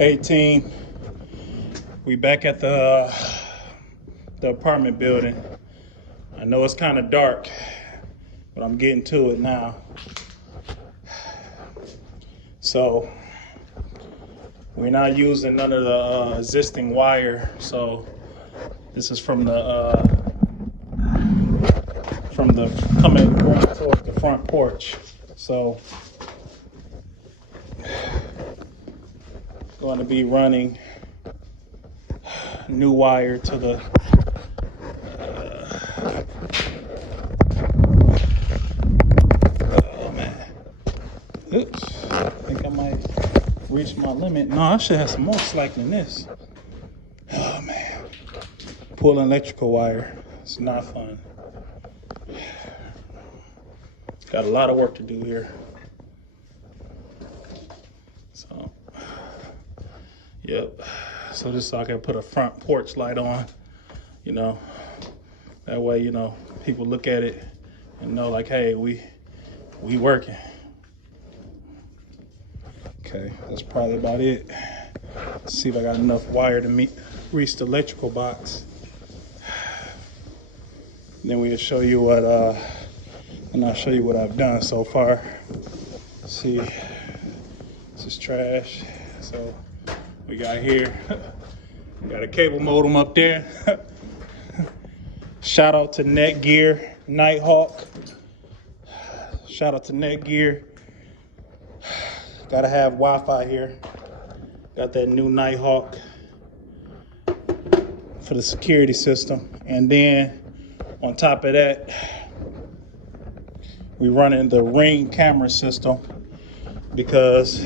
18. We back at the apartment building. I know it's kind of dark, but I'm getting to it now. So we're not using none of the existing wire. So this is from the coming towards the front porch. So going to be running new wire to the oh man, oops, I think I might reach my limit. No, I should have some more slack than this. Oh man, pulling electrical wire, it's not fun. Got a lot of work to do here. So yep, so this so I can put a front porch light on, you know, that way, you know, people look at it and know like, hey, we working. Okay, that's probably about it. Let's see if I got enough wire to reach the electrical box. Then we'll show you what and I'll show you what I've done so far. See, this is trash. So we got here, we got a cable modem up there. Shout out to NETGEAR Nighthawk. Shout out to NETGEAR. Gotta have Wi-Fi here. Got that new Nighthawk for the security system. And then on top of that, we running the Ring camera system because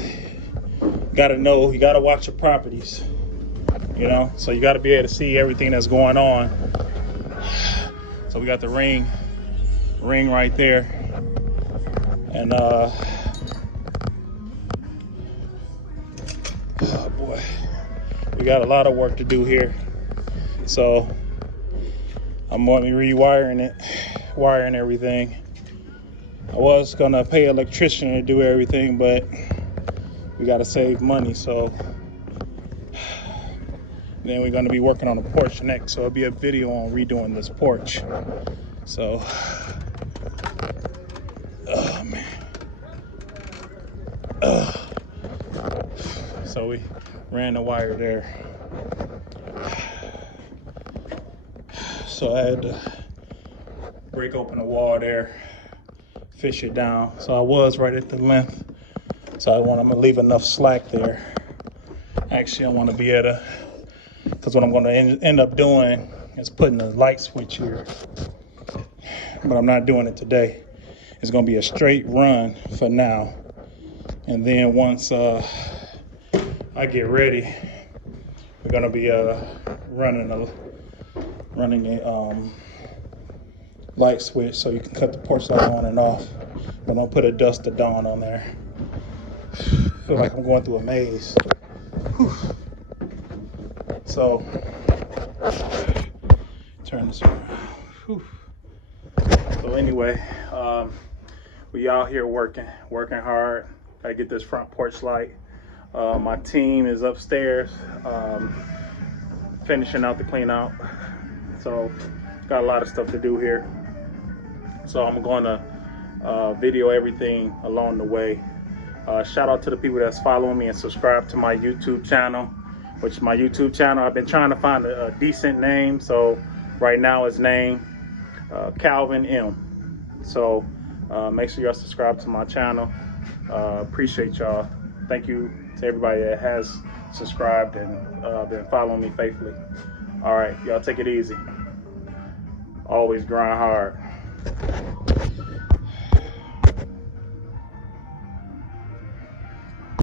you gotta watch your properties, you know? So you gotta be able to see everything that's going on. So we got the ring right there. And oh boy, we got a lot of work to do here. So I'm going to be wiring everything. I was gonna pay an electrician to do everything, but we gotta save money. So then we're gonna be working on the porch next. So it'll be a video on redoing this porch. So, oh man. So we ran the wire there. So I had to break open the wall there, fish it down. So I was right at the length. So I'm gonna leave enough slack there. Actually, I want to be at because what I'm going to end up doing is putting a light switch here. But I'm not doing it today. It's going to be a straight run for now. And then once I get ready, we're going to be running a light switch so you can cut the porch light on and off. But I'll put a dusk to dawn on there. I feel like I'm going through a maze. Whew. So, turn this around. Whew. So anyway, we out here working hard. Gotta get this front porch light. My team is upstairs, finishing out the clean out. So, got a lot of stuff to do here. So I'm gonna video everything along the way. Shout out to the people that's following me and subscribe to my YouTube channel, which my YouTube channel, I've been trying to find a decent name. So right now it's named Calvin M. So make sure y'all subscribe to my channel. Appreciate y'all. Thank you to everybody that has subscribed and been following me faithfully. All right, y'all take it easy. Always grind hard.